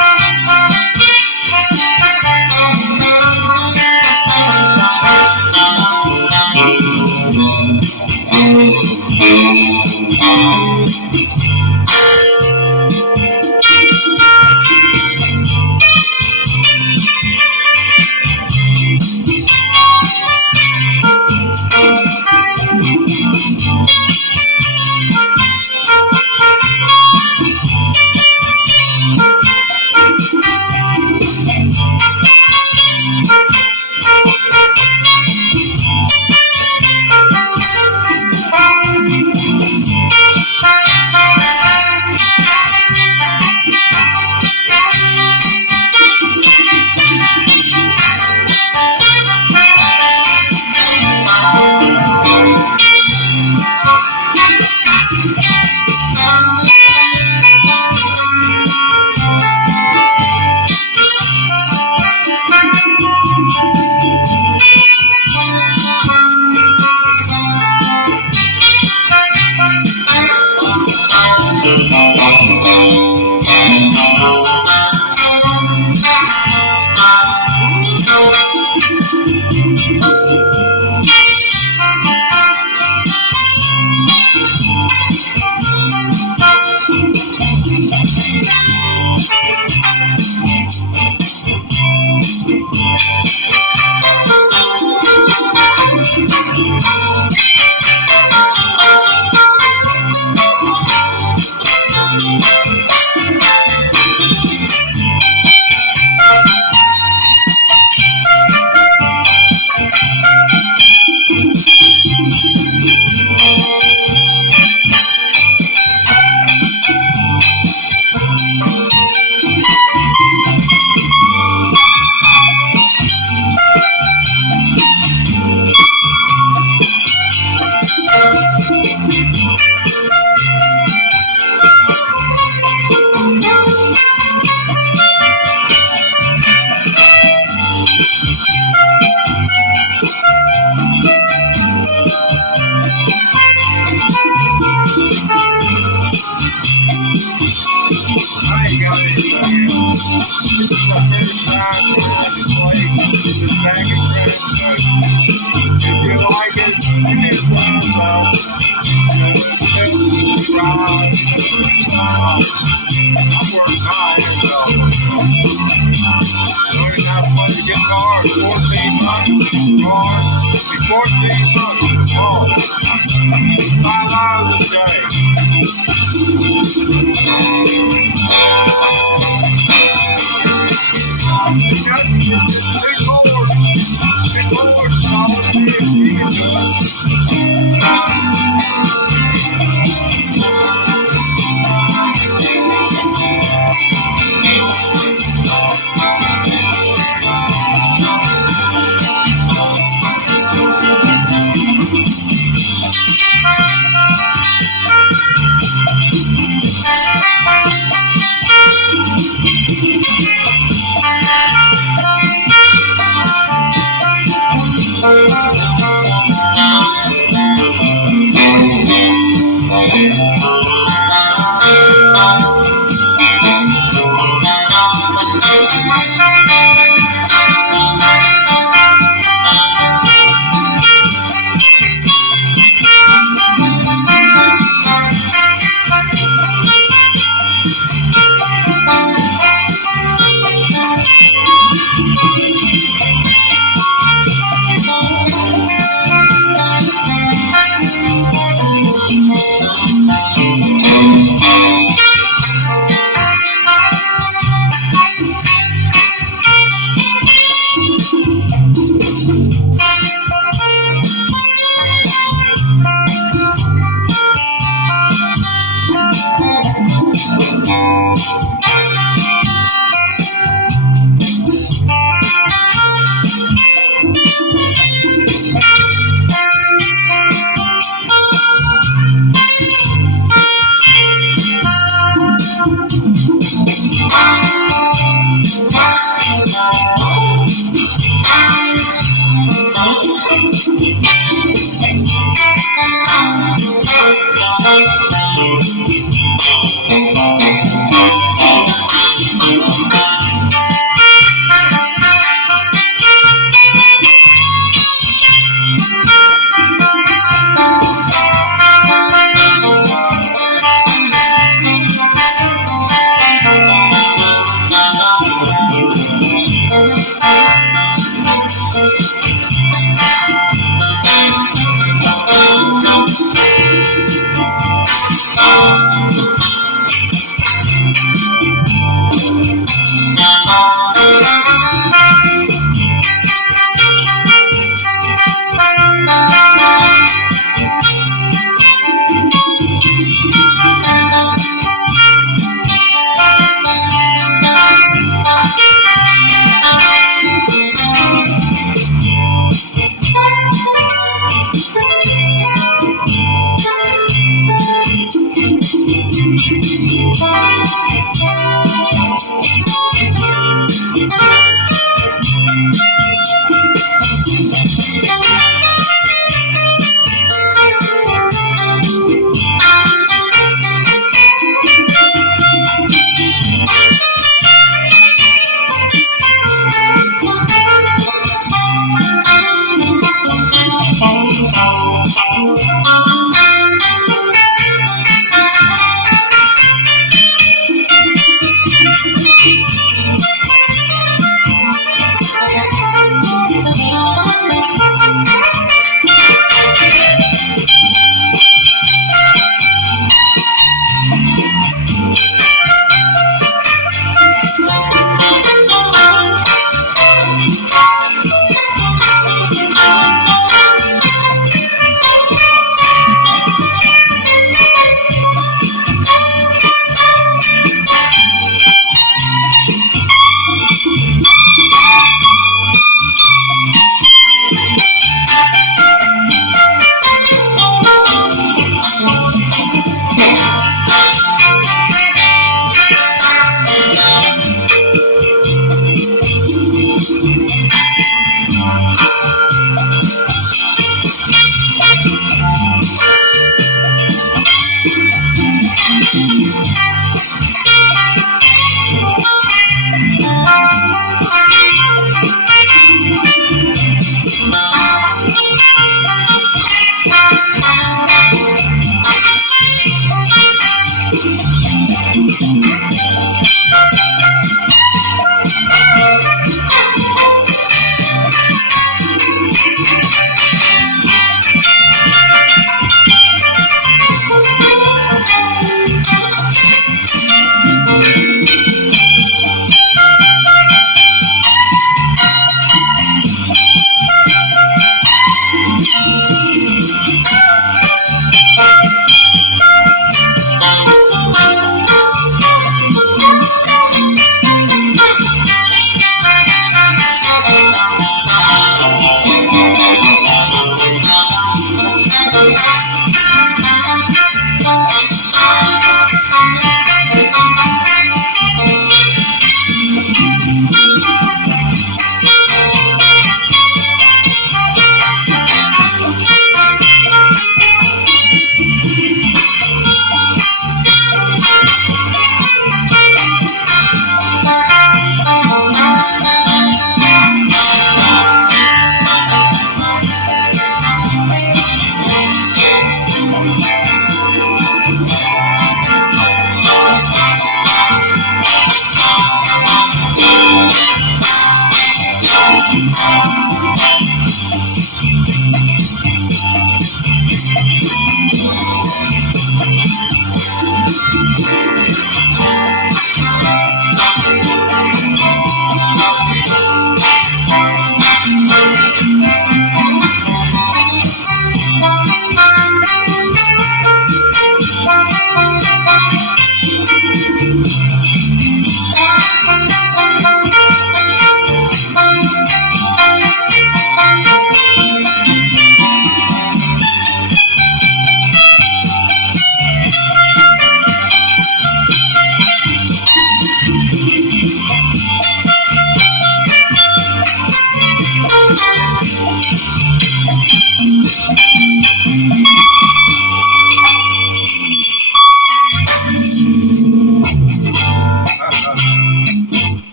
Bye. ain't got anything else. This is my first time trying to play this bag of crap, so if you like it, give me a thumbs up. Subscribe, I'm working my ass off. Learning how to play the guitar in 14 months. Guitar in 14 months. Oh, 5 hours a day. You got big chords, solid shit, you can do it.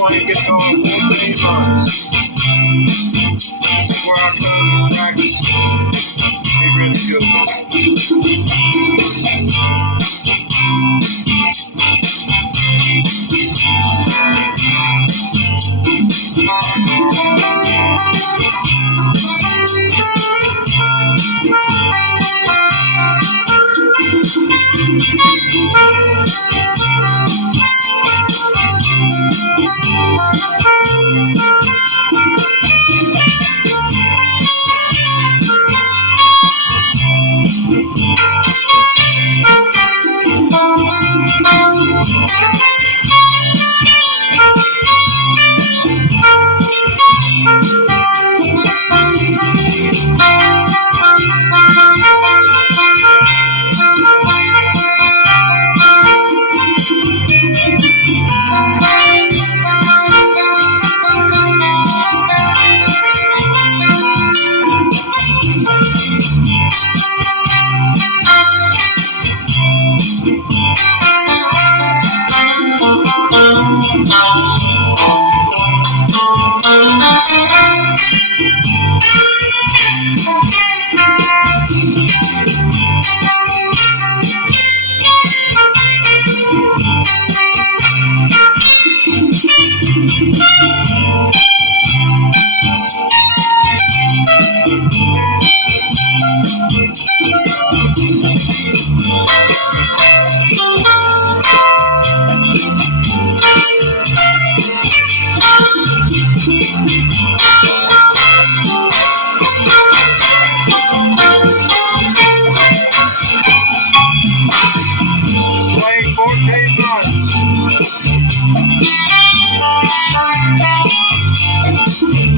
playing guitar 14 months. This is where I come and practice. Be really good. Playing 14 months.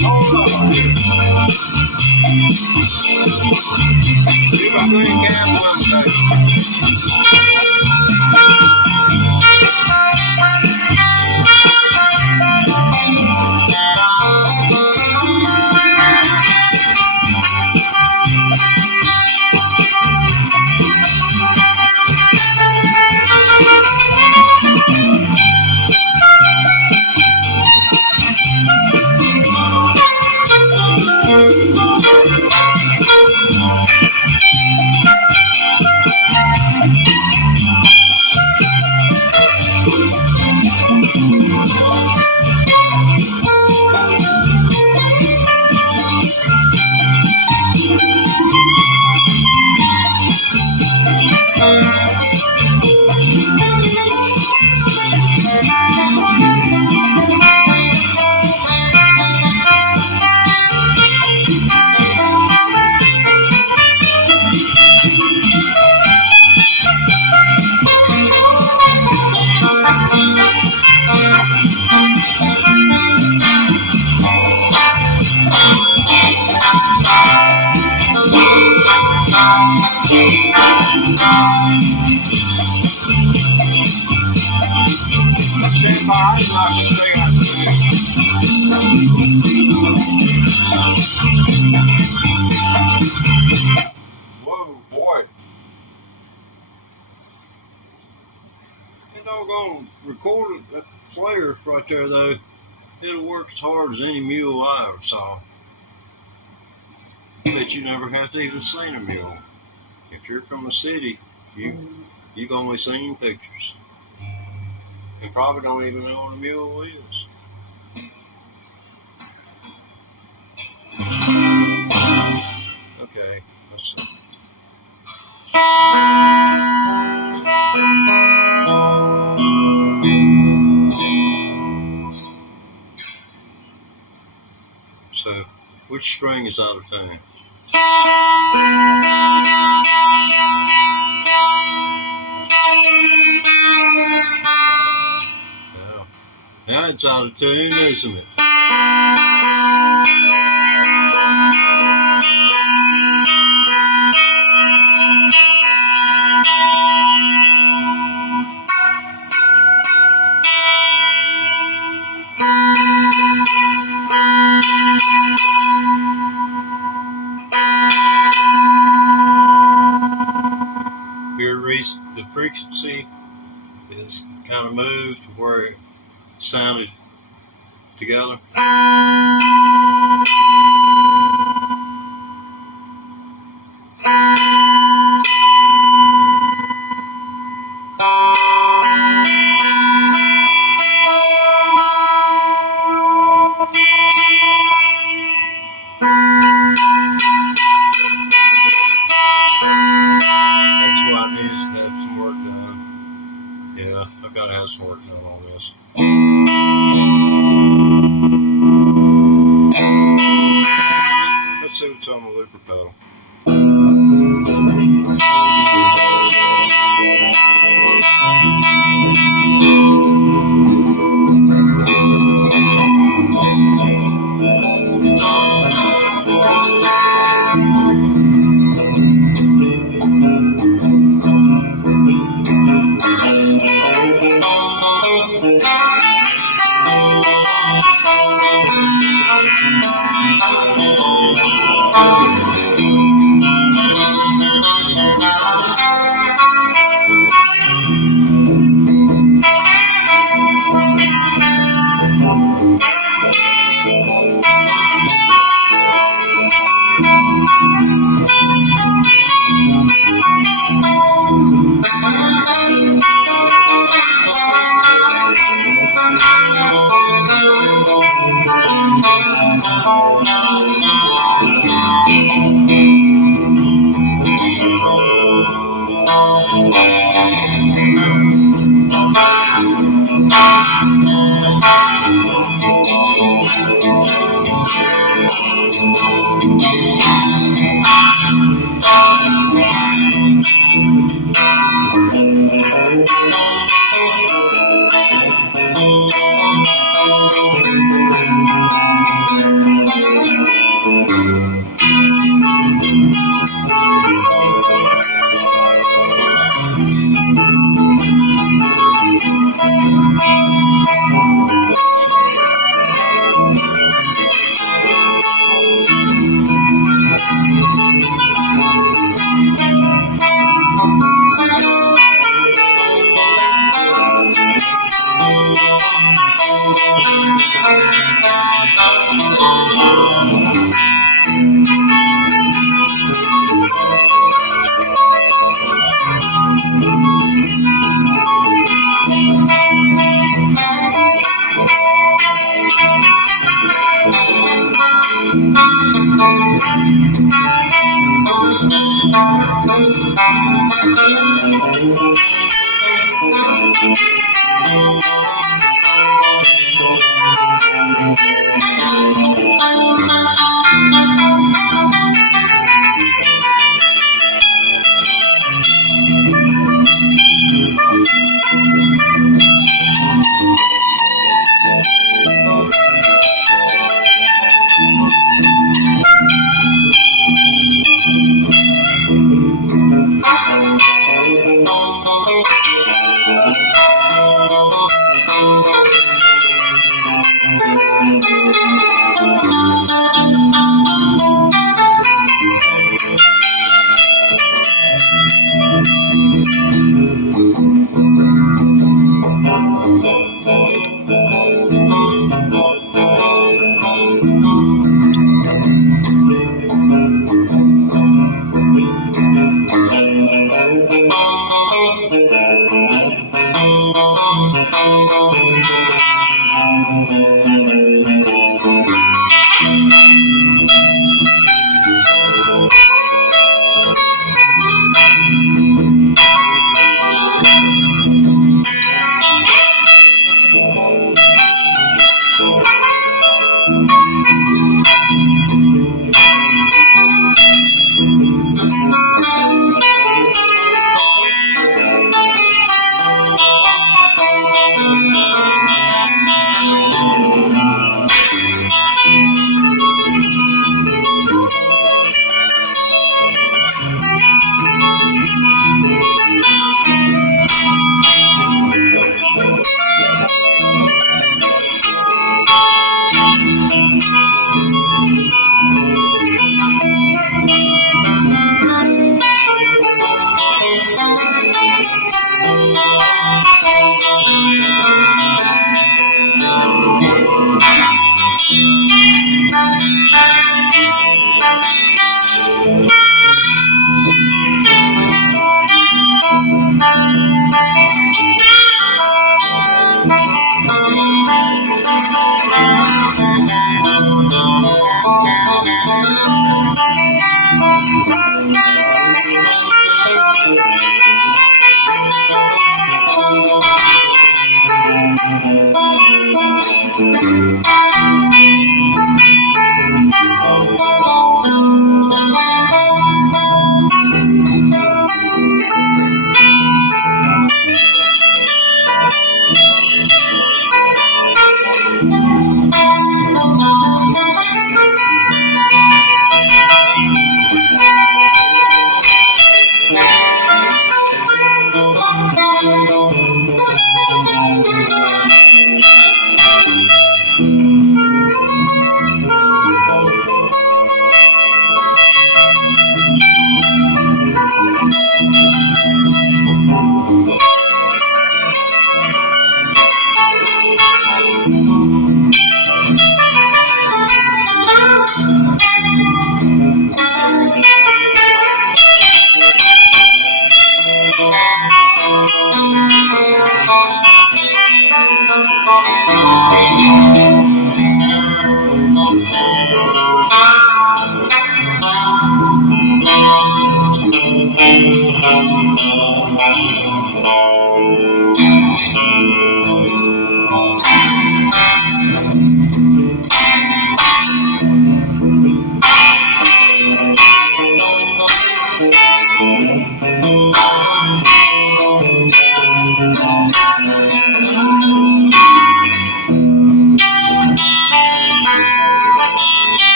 Hold on. Give a green can one stand by, I'm not gonna stay on. Whoa, boy. That doggone recorder, that player right there, though, it'll work as hard as any mule I ever saw. But you never have to even seen a mule. If you're from the city, you've only seen pictures. And probably don't even know what a mule is. Okay, let's see. So, which string is out of tune? Now it's out of tune, isn't it? The frequency is kind of moved to where it sounded together. That's why it needs to have some work done. Yeah, I've got to have some work done on this. Let's see what's on the looper pedal.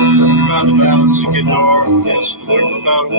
Trying to balance a guitar against the wicker pedal.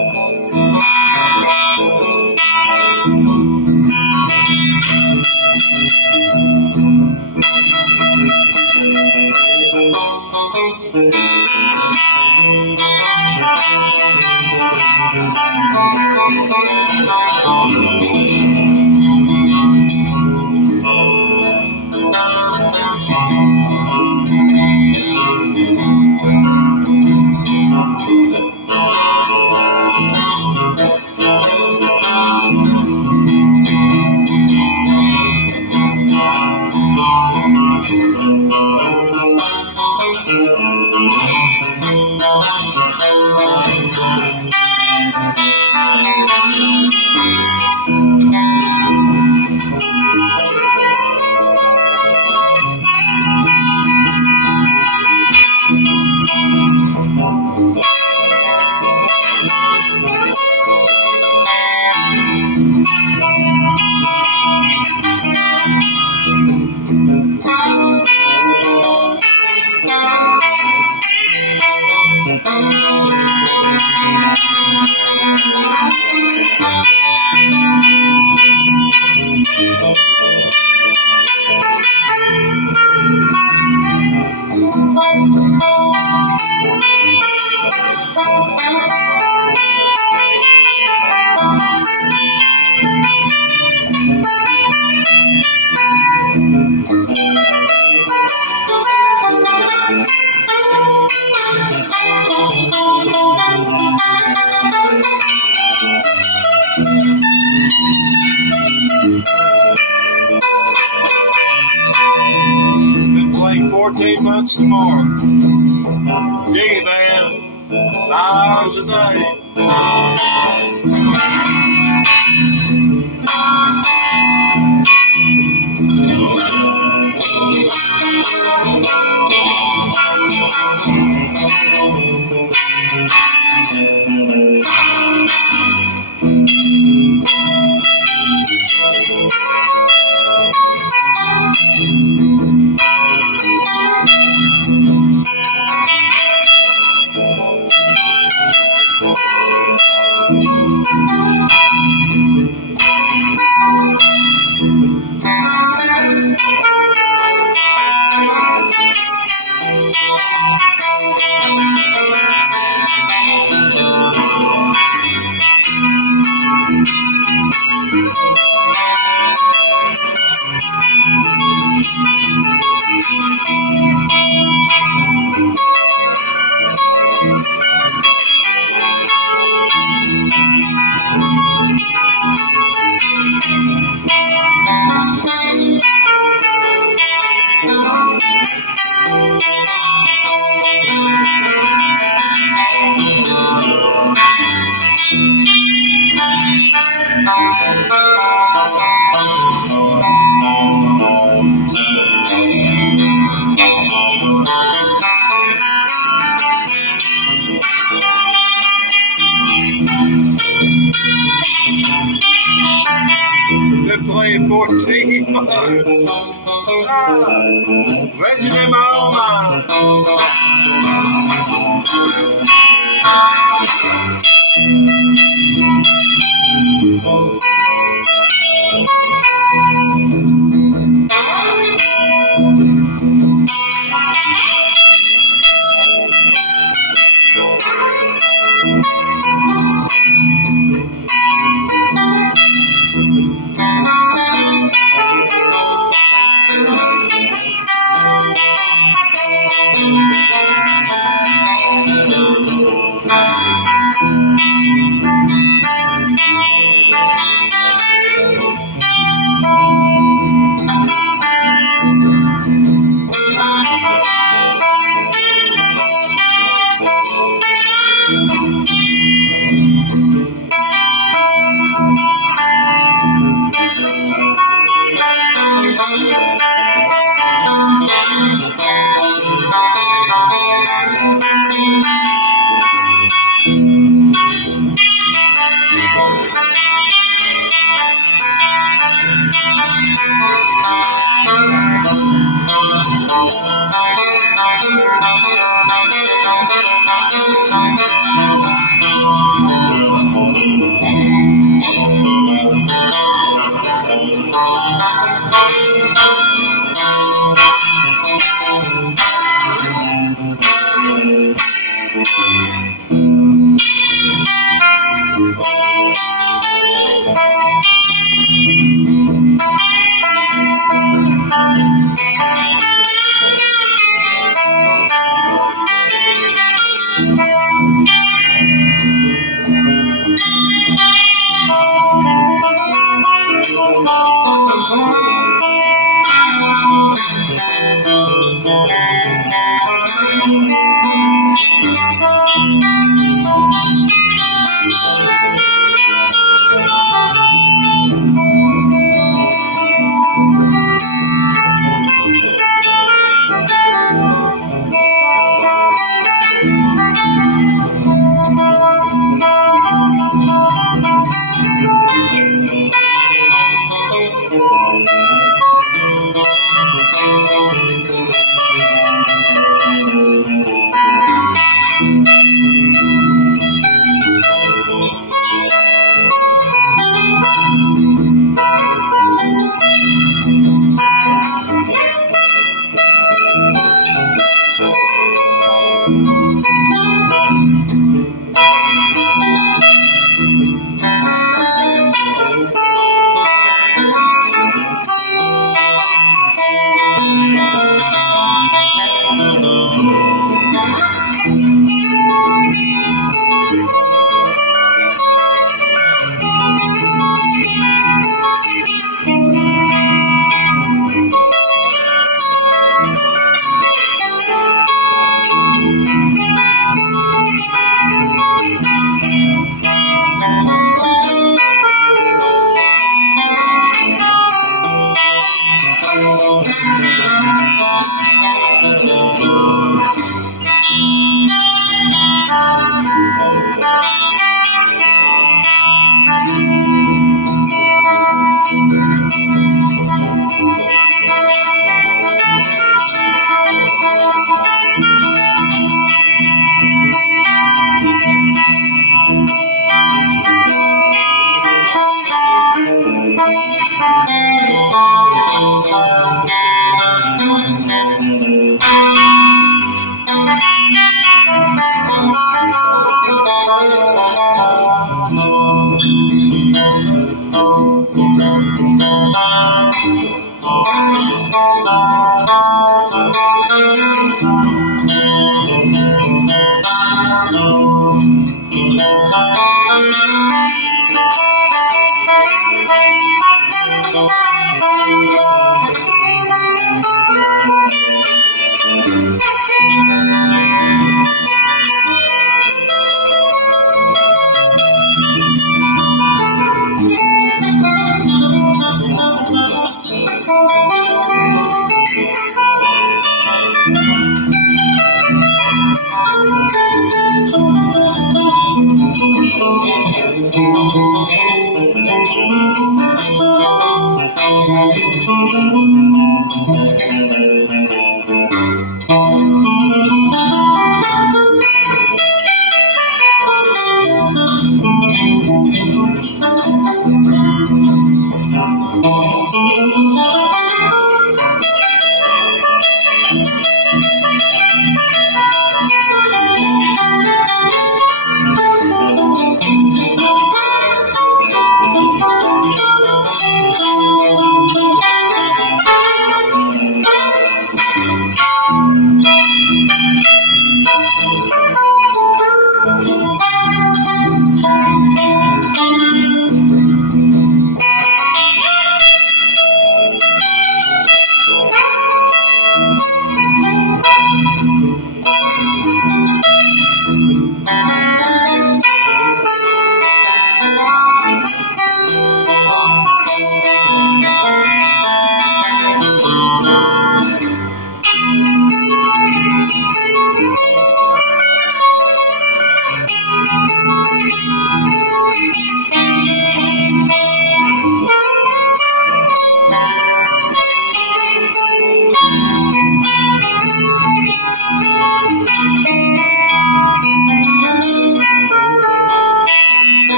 Been playing 14 months tomorrow. Diggy band, 5 hours a day. Been playing 14 months. Legend in my own mind.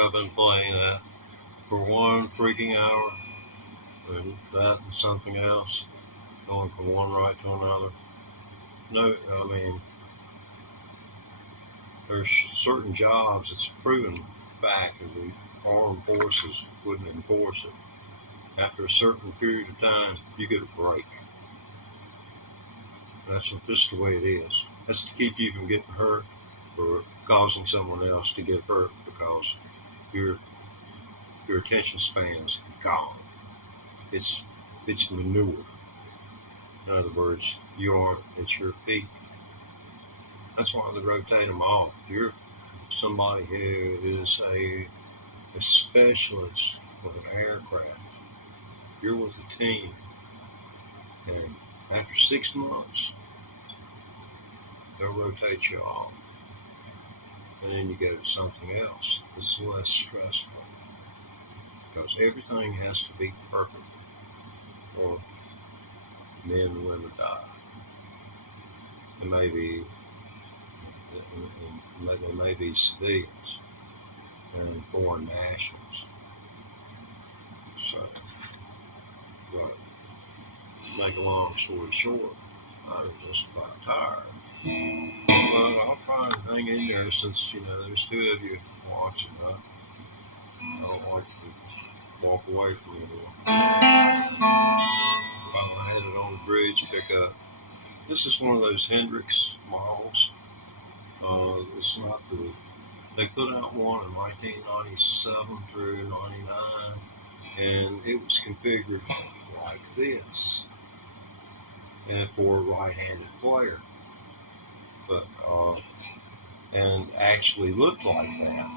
I've been playing that for one freaking hour, and that and something else, going from one right to another. No, I mean, there's certain jobs, it's proven fact that the armed forces wouldn't enforce it. After a certain period of time, you get a break. That's just the way it is. That's to keep you from getting hurt or causing someone else to get hurt because your attention span's gone. It's manure. In other words, you aren't at your peak. That's why they rotate them off. If you're somebody who is a specialist with an aircraft, you're with a team, and after 6 months, they'll rotate you off. And then you go to something else that's less stressful. Because everything has to be perfect or men and women die. There may be civilians and foreign nationals. So, but make a long story short, I'm just about tired. But I'll try and hang in there since, there's two of you watching. I don't like to walk away from you anymore. I'm headed on the bridge to pick up. This is one of those Hendrix models. It's not they put out one in 1997 through 99, and it was configured like this, and for a right-handed player. But and actually looked like that.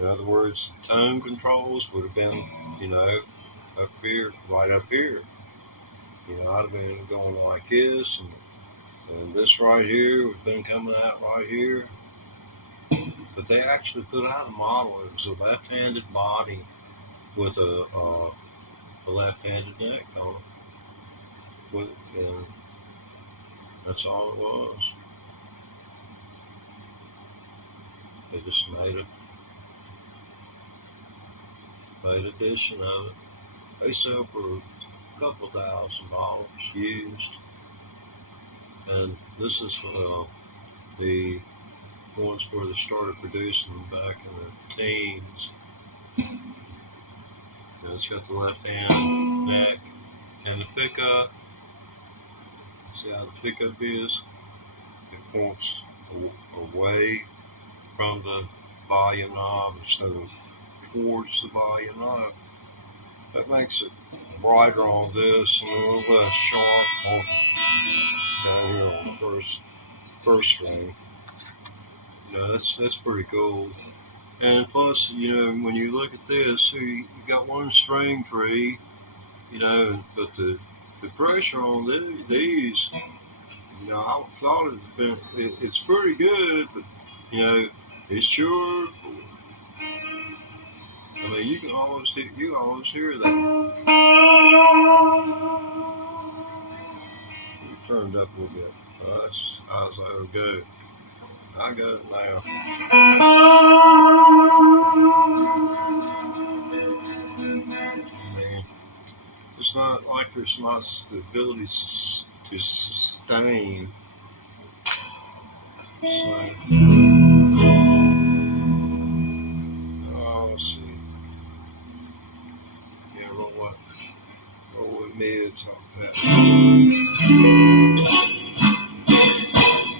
In other words, the tone controls would have been, up here, right up here. I'd have been going like this, and this right here would have been coming out right here. But they actually put out a model. It was a left-handed body with a left-handed neck on it. And that's all it was. They just made edition of it. They sell for a couple $1,000 used. And this is the ones where they started producing them back in the teens. And it's got the left hand neck and the pickup. See how the pickup is? It points away from the volume knob instead of towards the volume knob. That makes it brighter on this and a little less sharp on down here on the first string. That's pretty cool. And plus, when you look at this, you got one string tree, but the pressure on these, I thought it's pretty good, but it's sure. I mean, you can always hear that. It turned up a little bit. I was like, oh, good. I got it now. I mean, it's not like there's not the ability to sustain. Let's see. Yeah, roll with mids on that.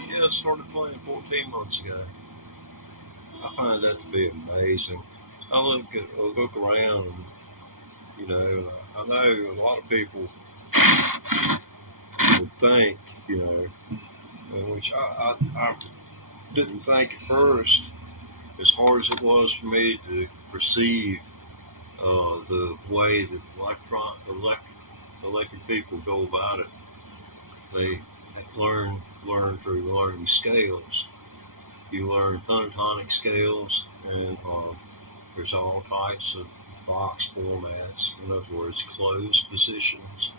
Yeah, I started playing 14 months ago. I find that to be amazing. I look around, and, I know a lot of people would think, which I didn't think at first, as hard as it was for me to perceive the way that electric people go about it. They have learn through learning scales. You learn pentatonic scales, and there's all types of box formats. In other words, closed positions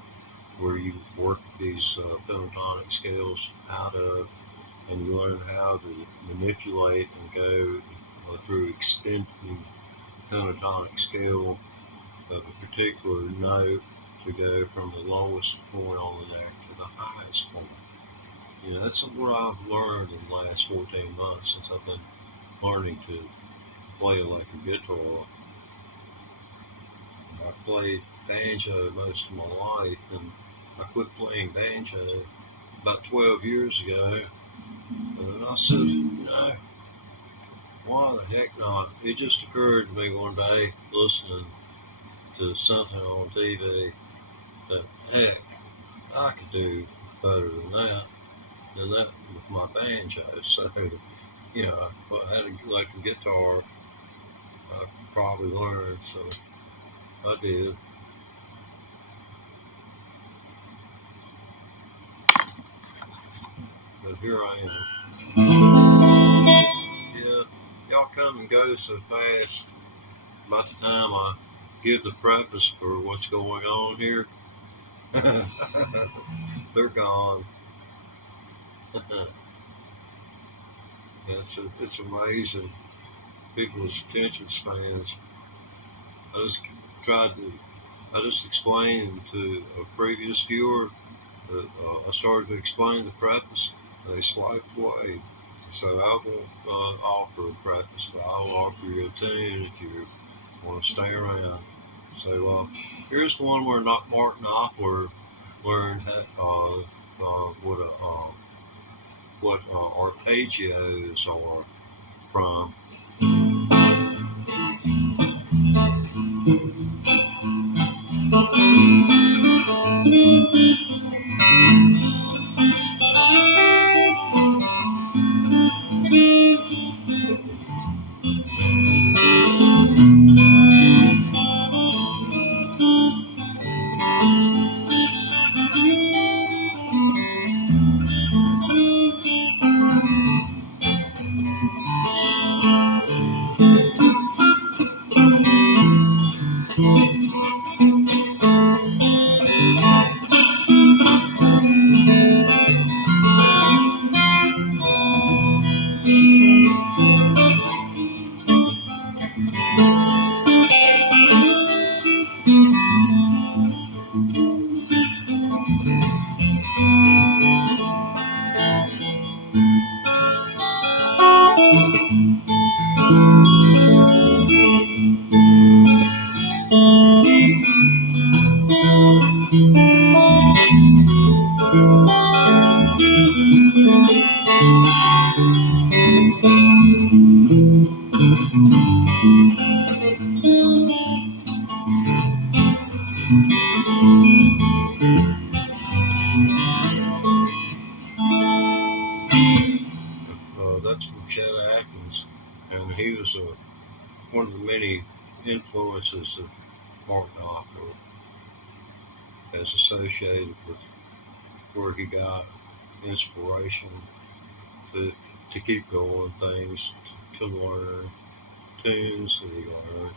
where you work these pentatonic scales out of, and you learn how to manipulate and go through extending pentatonic scale of a particular note to go from the lowest point on the neck to the highest point. You know, that's what I've learned in the last 14 months since I've been learning to play like a guitar. I played banjo most of my life, and I quit playing banjo about 12 years ago. And then I said, you know, why the heck not? It just occurred to me one day listening to something on TV that, heck, I could do better than that with my banjo. So, you know, if I had an electric guitar, I could probably learn. So I did. But here I am. Yeah, y'all come and go so fast. By the time I give the preface for what's going on here, they're gone. It's amazing people's attention spans. I just explained to a previous viewer that I started to explain the preface. They swiped away. So I won't offer a preface, but I'll offer you a tune if you want to stay around. So here's one where Mark Knopfler learned what arpeggios are from. That's from Chet Atkins, and he was one of the many influences that Mark Knopfler has associated with where he got inspiration to keep going, things to learn, tunes that he learned.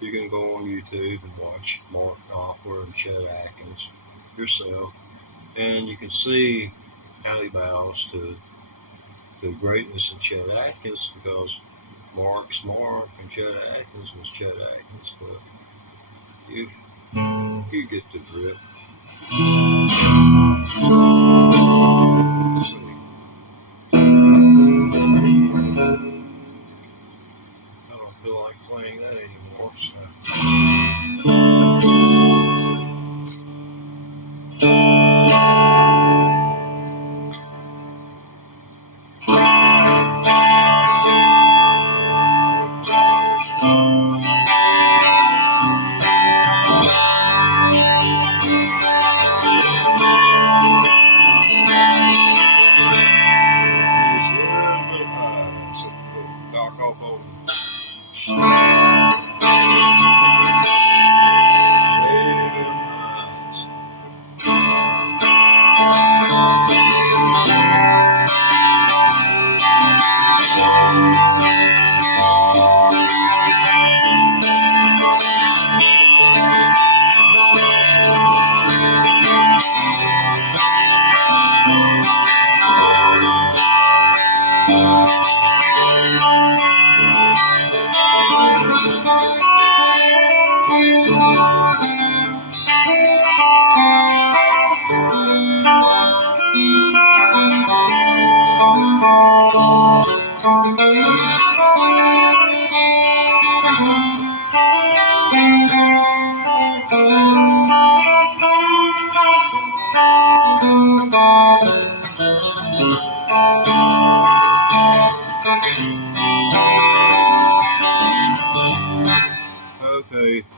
You can go on YouTube and watch Mark Knopfler and Chet Atkins yourself, and you can see how he bows to the greatness of Chet Atkins, because Mark's Mark and Chet Atkins was Chet Atkins, but you get the grip. Let's see. I don't feel like playing that anymore,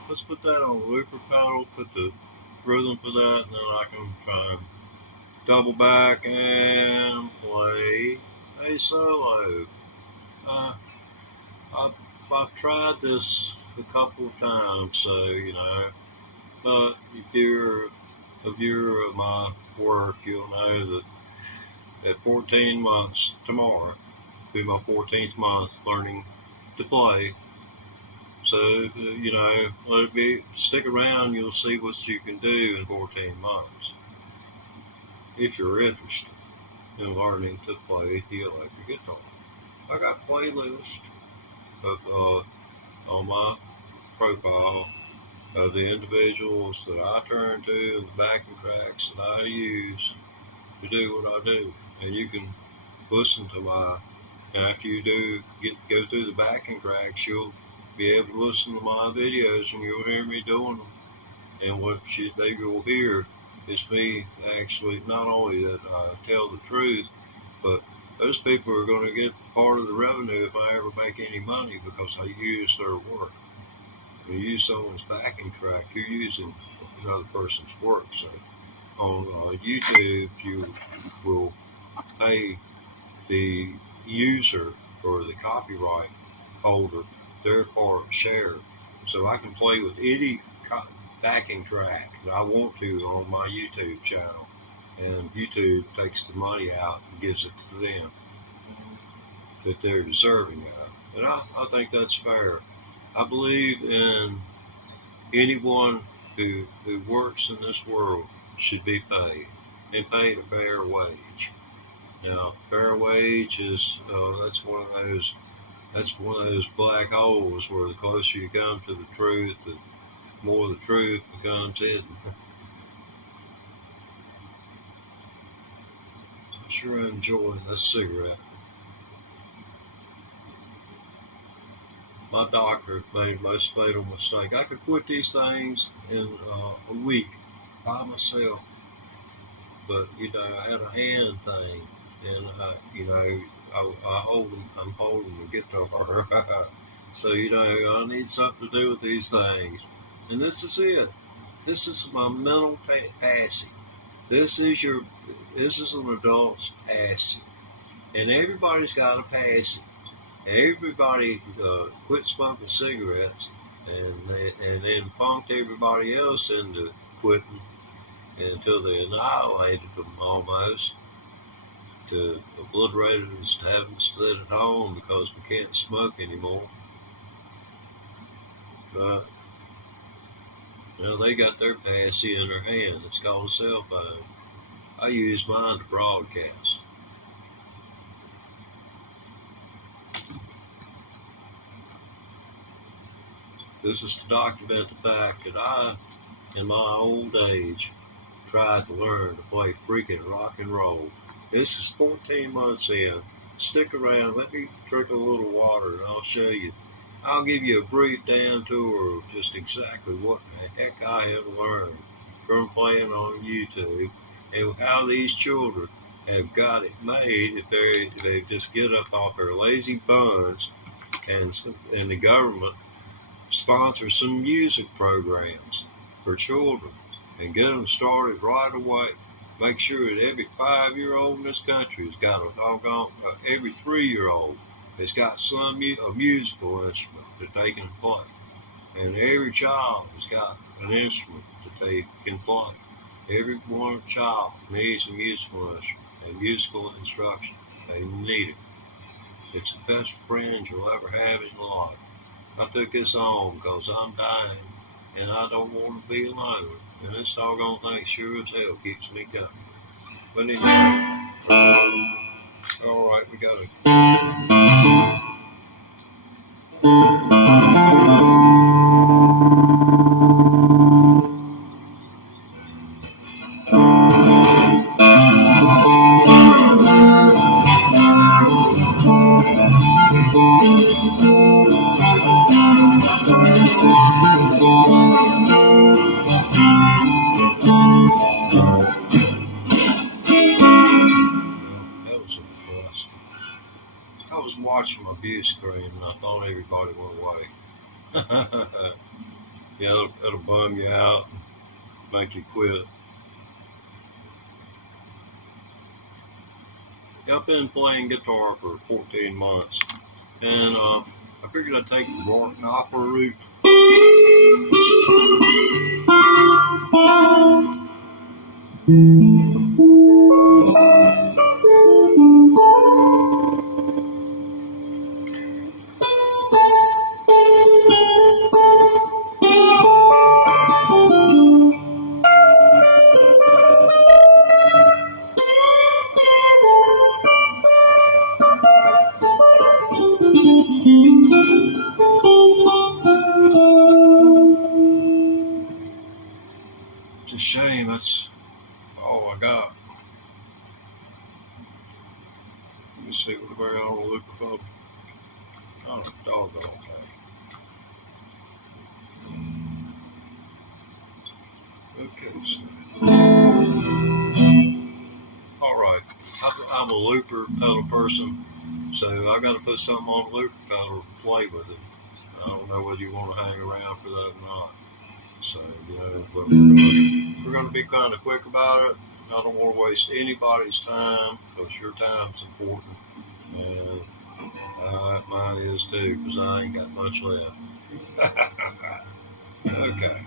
let's put that on the looper pedal, put the rhythm for that, and then I can try and double back and play a solo. Uh, I've tried this a couple of times, so but if you're a viewer of my work, you'll know that at 14 months tomorrow, will be my 14th month learning to play. So, let it be, stick around, you'll see what you can do in 14 months. If you're interested in learning to play the electric guitar. I got playlists on my profile of the individuals that I turn to and the backing tracks that I use to do what I do. And you can listen to after you go through the backing tracks, you'll be able to listen to my videos and you'll hear me doing them. And what they will hear is me actually, not only that I tell the truth, but those people are going to get part of the revenue if I ever make any money because I use their work. When you use someone's backing track, you're using another person's work. So on YouTube, you will pay the user or the copyright holder their part share. So I can play with any backing track that I want to on my YouTube channel. And YouTube takes the money out and gives it to them that they're deserving of. And I think that's fair. I believe in anyone who works in this world should be paid and paid a fair wage. Now, fair wage is that's one of those black holes where the closer you come to the truth, the more the truth becomes hidden. I'm sure I'm enjoying this cigarette. My doctor made the most fatal mistake. I could quit these things in a week by myself, but I had a hand thing, and I'm holding the guitar, so I need something to do with these things, and this is it. This is my mental passing. This is an adult's passing, and everybody's got a passing. Everybody quit smoking cigarettes, and then punked everybody else into quitting until they annihilated them almost, to obliterated us to having to sit at home because we can't smoke anymore. But they got their passy in their hand. It's called a cell phone. I use mine to broadcast. This is to document the fact that I, in my old age, tried to learn to play freaking rock and roll. This is 14 months in. Stick around. Let me drink a little water and I'll show you. I'll give you a brief down tour of just exactly what the heck I have learned from playing on YouTube and how these children have got it made if they just get up off their lazy buns and the government sponsor some music programs for children and get them started right away. Make sure that every 5-year-old in this country has got every 3-year-old has got a musical instrument that they can play. And every child has got an instrument that they can play. Every one child needs a musical instrument and musical instruction. They need it. It's the best friend you'll ever have in life. I took this on because I'm dying and I don't want to be alone. And this doggone thing sure as hell keeps me coming. But anyway, all right, we got it. Watching my view screen and I thought everybody went away. Yeah, it'll bum you out and make you quit. Yeah, I've been playing guitar for 14 months, and I figured I'd take the Barton opera route. It's a shame that's all I got. Let me see what I want to look for. Oh, doggone thing. Okay, so. Alright, I'm a looper pedal person, so I got to put something on the looper pedal to play with it. I don't know whether you want to hang around for that or not. So, but we're going to be kind of quick about it. I don't want to waste anybody's time, because your time's important. And mine is too, because I ain't got much left. Okay.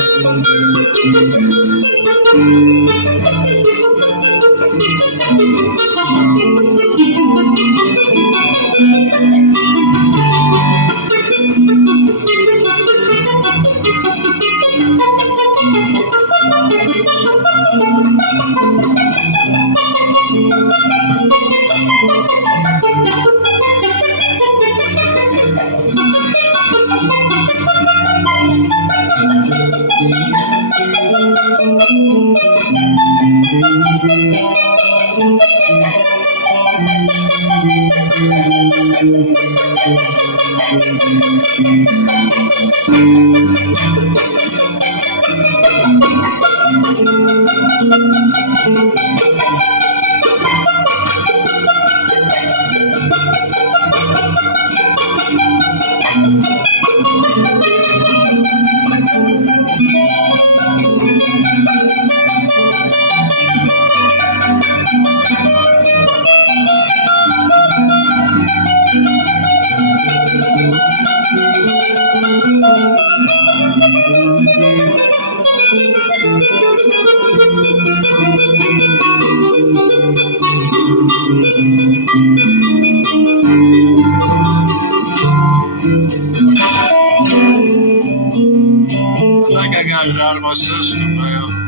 I think I got it out of my system now.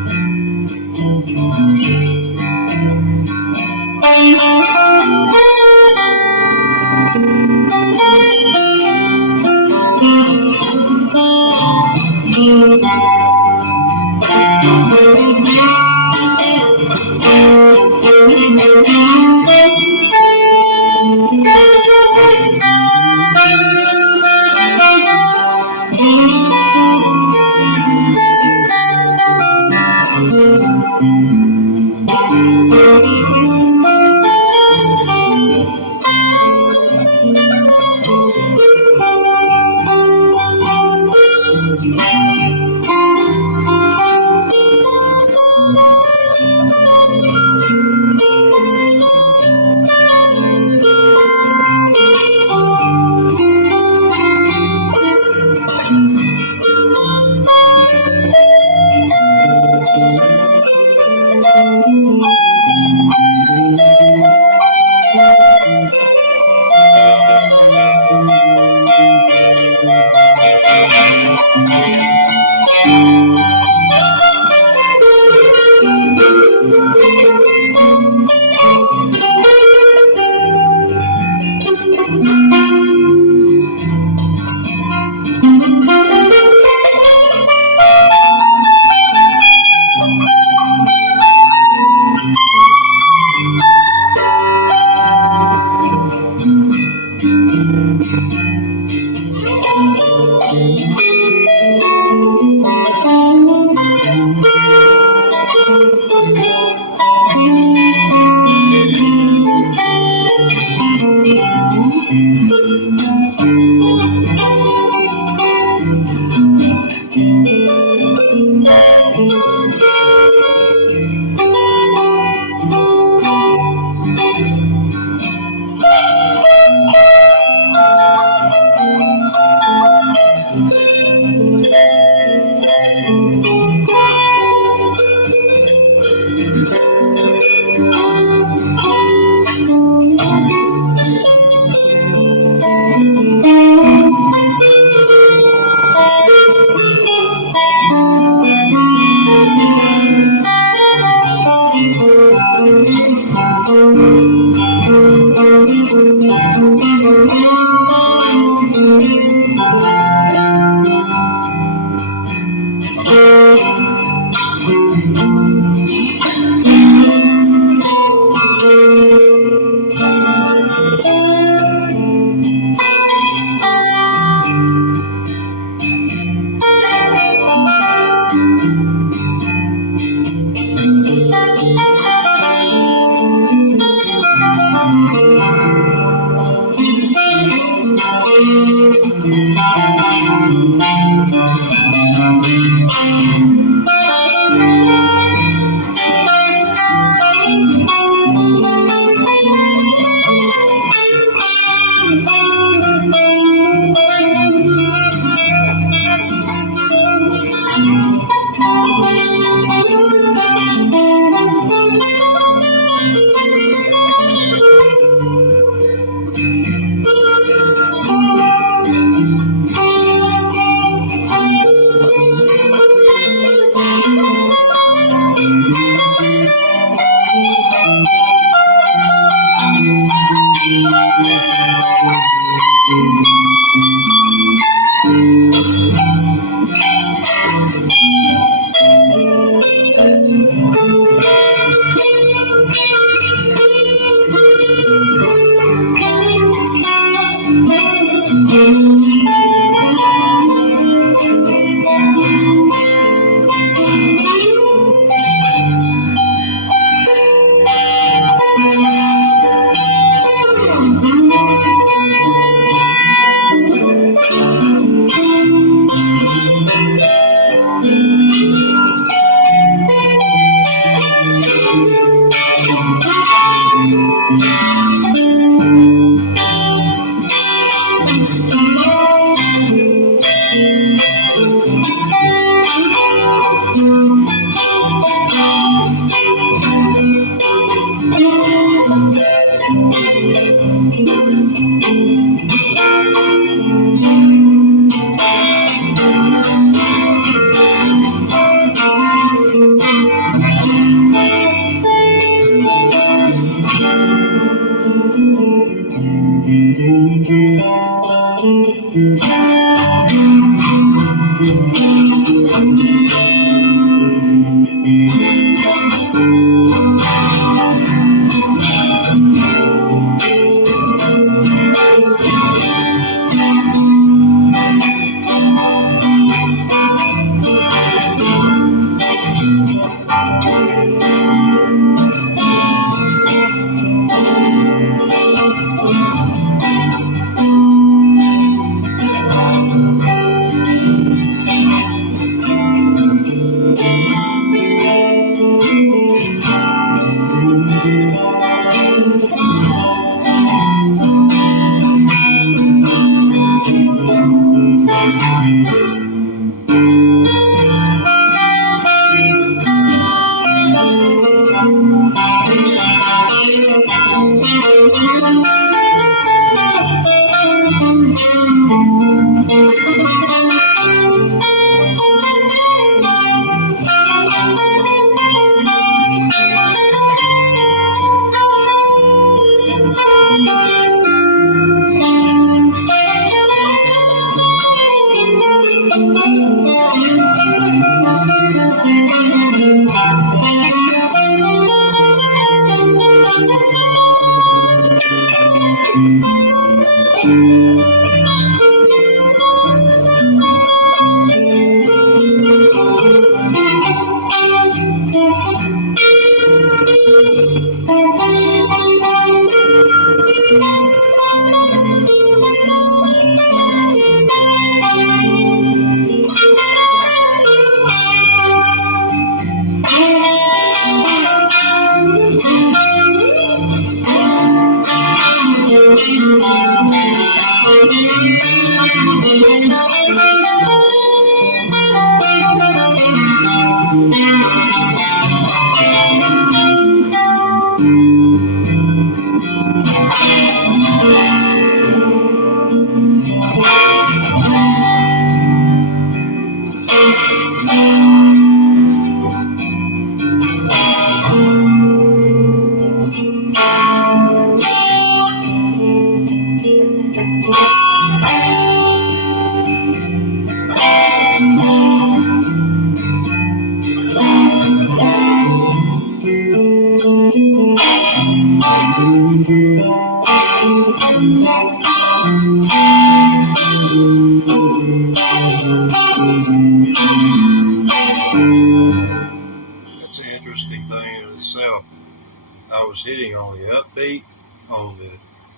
I was hitting on the upbeat, on the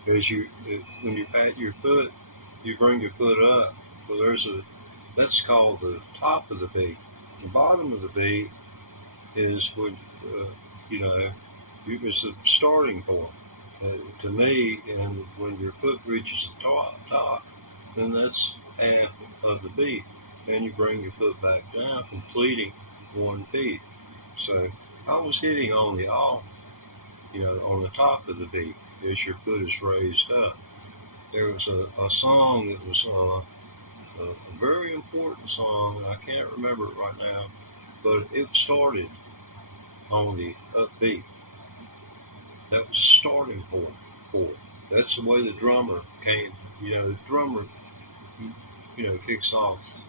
when you pat your foot, you bring your foot up. So that's called the top of the beat. The bottom of the beat is when it's a starting point to me. And when your foot reaches the top, then that's half of the beat. Then you bring your foot back down, completing one beat. So I was hitting on the off, on the top of the beat as your foot is raised up. There was a song that was a very important song, and I can't remember it right now, but it started on the upbeat. That was a starting point for it. That's the way the drummer came. The drummer, kicks off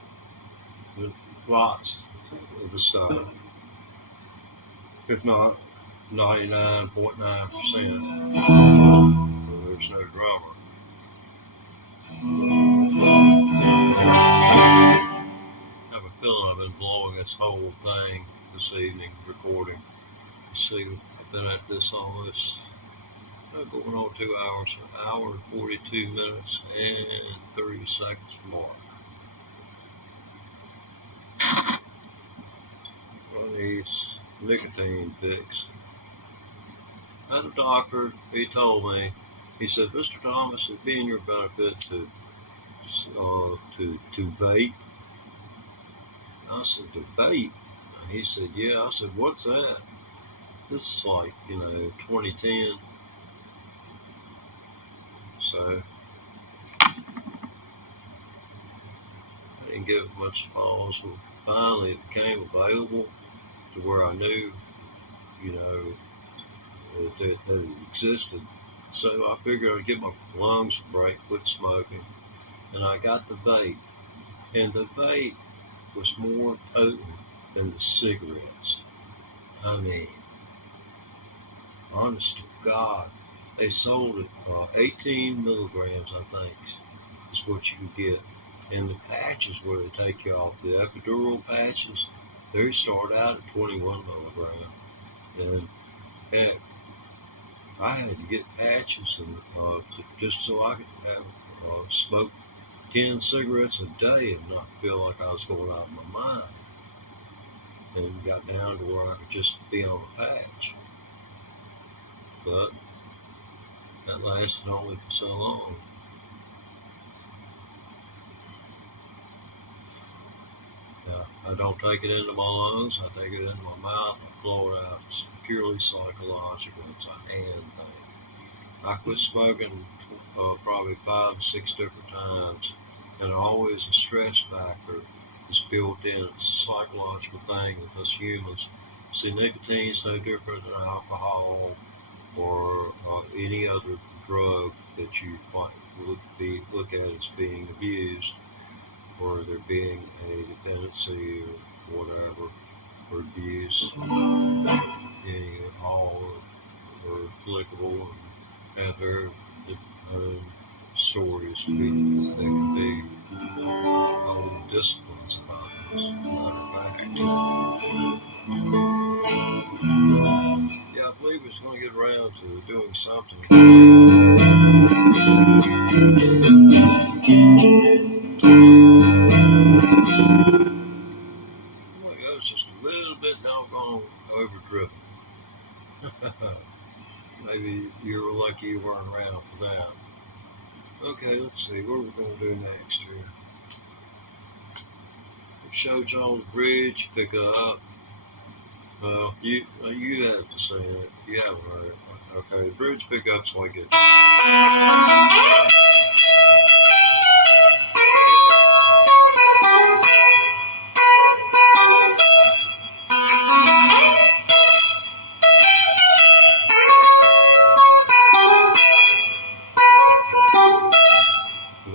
lots of the style, if not 99.9%. There's no drummer. I have a feeling I've been blowing this whole thing this evening, recording. Let's see, I've been at this almost going on 2 hours, an hour and 42 minutes and 30 seconds mark. One of these nicotine fix. I had a doctor, he told me, he said, Mr. Thomas, it'd be in your benefit to vape. I said, to vape? And he said, yeah. I said, what's that? This is like, 2010. So I didn't give it much pause. Well, finally it became available to where I knew, that it existed. So I figured I'd give my lungs a break, quit smoking, and I got the vape. And the vape was more potent than the cigarettes. I mean, honest to God, they sold it 18 milligrams, I think, is what you can get. And the patches where they take you off, the epidural patches, they start out at 21 milligrams. And heck, I had to get patches just so I could have smoke 10 cigarettes a day and not feel like I was going out of my mind. And got down to where I could just be on a patch. But that lasted only for so long. Now, I don't take it into my lungs, I take it into my mouth, I blow it out. It's purely psychological, it's a hand thing. I quit smoking probably 5 or 6 different times, and always a stress factor is built in. It's a psychological thing with us humans. See, nicotine's no different than alcohol or any other drug that you might look at as being abused, or there being a dependency or whatever, or abuse. All are applicable and have their own stories that can be whole disciplines about this, as a matter of fact. Yeah, I believe it's going to get around to doing something. Well, it goes just a little bit doggone overdriven. Maybe you were lucky you weren't around for that. Okay, let's see, what are we going to do next here? I showed y'all the bridge pickup. Well, you have to say it. You haven't heard it. Okay, the bridge pickup's like it.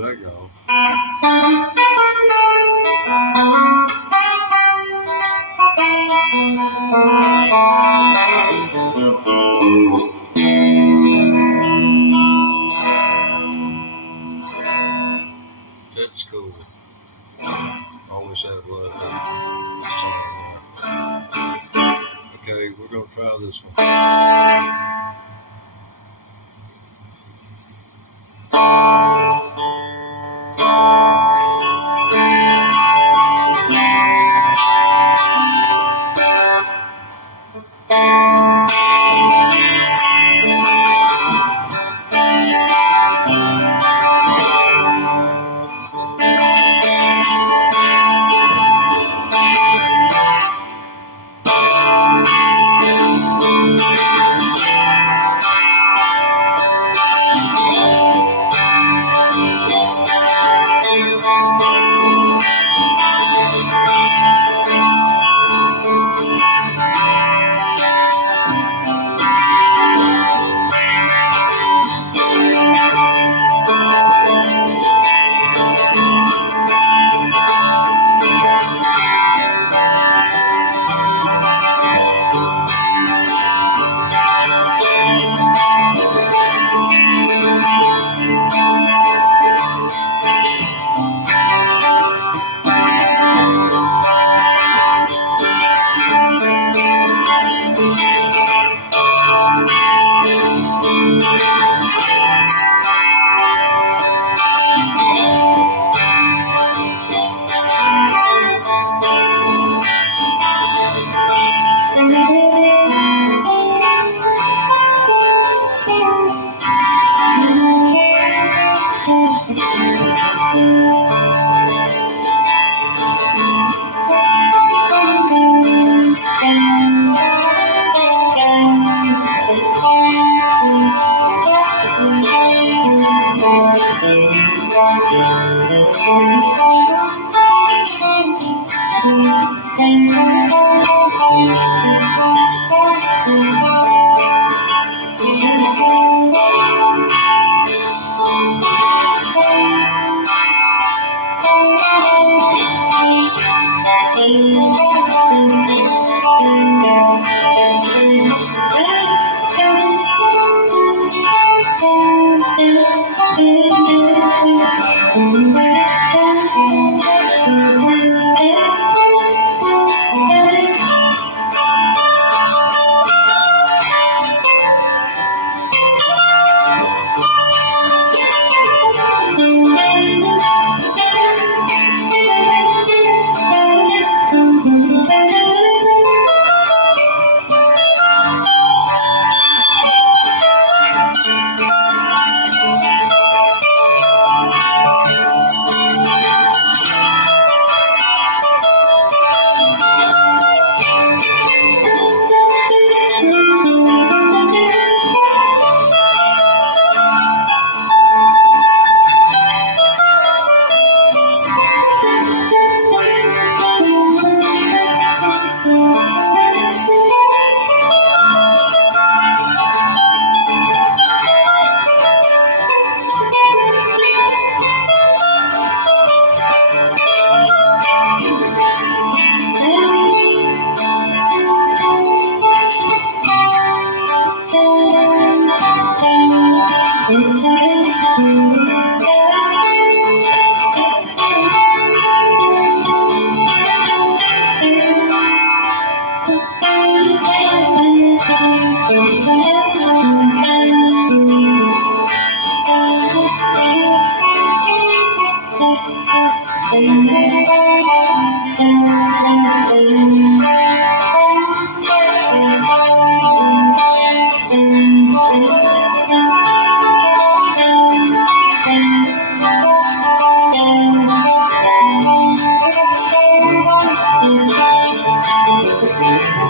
There you go. That's cool. Always have love. Okay, we're going to try this one.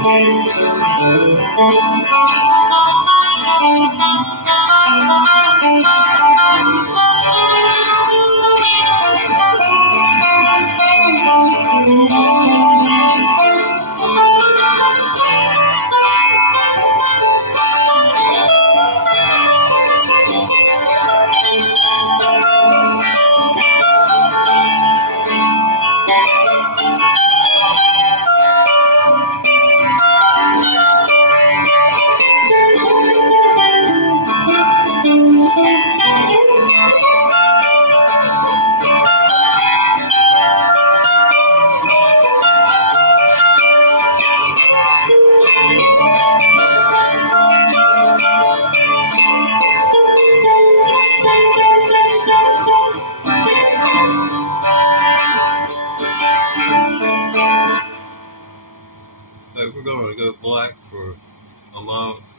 So we're going to go black for a month.